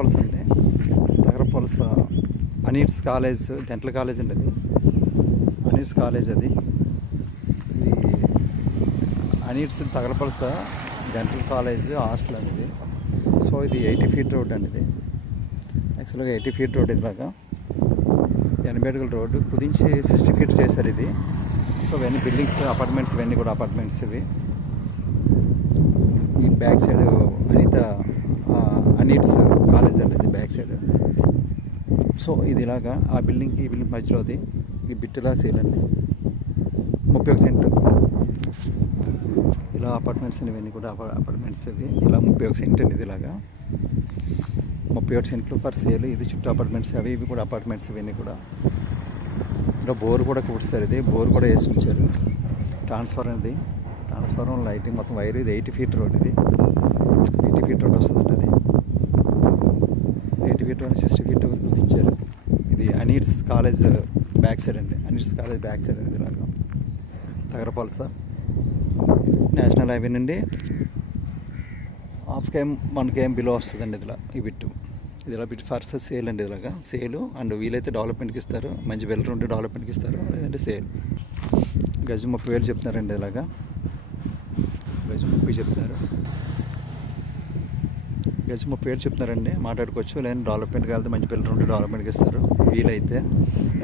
తగరపలస అండి. Tagarapalasa ANITS college dental college అండి అది. అనీట్స్ కాలేజ్ అది. ఇది ANITS Tagarapalasa dental college hostel అనేది సో ఇది ఎయిటీ ఫీట్ రోడ్ అండి ఇది. యాక్చువల్గా ఎయిటీ ఫీట్ రోడ్ ఇదిలాగా. ఎనభై అడుగుల రోడ్డు. కుదించి సిక్స్టీ ఫీట్ చేశారు ఇది. సో ఇవన్నీ బిల్డింగ్స్ అపార్ట్మెంట్స్ ఇవన్నీ కూడా అపార్ట్మెంట్స్ ఇవి. ఈ back side Anitha ANITS college అనేది బ్యాక్ సైడ్ సో ఇది ఇలాగా ఆ బిల్డింగ్కి ఈ బిల్డింగ్ మధ్యలో అది ఈ బిట్టులా సేల్ అండి. ముప్పై ఒక సెంటు ఇలా అపార్ట్మెంట్స్ ఇవన్నీ కూడా అపా- అపార్ట్మెంట్స్ ఇవి. ఇలా ముప్పై ఒక సెంట్ అండి ఇది ఇలాగా. ముప్పై ఒకటి సెంట్లు ఫర్ సేల్ ఇది చుట్టూ అపార్ట్మెంట్స్ అవి ఇవి కూడా అపార్ట్మెంట్స్ ఇవన్నీ కూడా. ఇలా బోర్ కూడా కూడుస్తారు ఇది. బోర్ కూడా వేసి ఉంచారు ట్రాన్స్ఫర్ ఇది ట్రాన్స్ఫార్మర్ లైటింగ్ మొత్తం వైర్ ఇది. ఎయిటీ ఫీట్ రోడ్ ఇది. ఎయిటీ ఫీట్ రోడ్ వస్తుందండి అది. ఫీట్ రోడ్ సిక్స్టీ ఫీట్ కుదించారు. ఇది ANITS college uh, back side అండి. అనీట్స్ కాలేజ్ బ్యాక్ సైడ్ అండి ఇలాగా తగరపల్స. నేషనల్ హైవే నుండి half K M one K M below వస్తుందండి ఇదిలా ఈ బిట్టు. ఇదిలా బిట్ ఫర్స్ సేల్ అండి ఇలాగా సేలు అండ్ వీలైతే డెవలప్మెంట్కి ఇస్తారు. మంచి వెల్డర్ ఉంటే డెవలప్మెంట్కి ఇస్తారు. లేదంటే సేల్ గజం ముప్పై వేలు చెప్తున్నారండి ఇలాగా గజం ముప్పై చెప్తున్నారు గజం ముప్పై వేలు చెప్తున్నారండి. మాట్లాడుకోవచ్చు. లేదంటే డెవలప్మెంట్కి వెళ్తే మంచి పిల్లలు ఉంటే డెవలప్మెంట్కి ఇస్తారు. వీలైతే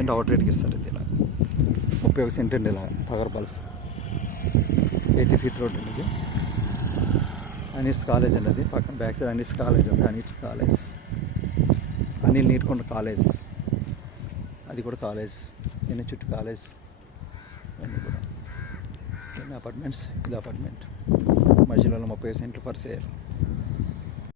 అండ్ అవుట్ రేట్కి ఇస్తారు అయితే ఇలా. ముప్పై ఒక సెంట్ అండి ఇలా తగరపల్స్ ఎయిటీ ఫీట్ రోడ్ అండి ఇది. అనిట్స్ కాలేజ్ అండి అది. పక్కన బ్యాక్ సైడ్ అనీస్ కాలేజ్ అండి ANITS college. Anil Nirukonda college. అది కూడా కాలేజ్. ఎన్ని చుట్టూ కాలేజ్. ఇవన్నీ కూడా. అపార్ట్మెంట్స్ ఇది అపార్ట్మెంట్ మధ్యలో ముప్పై సెంట్లు పర్ సేర్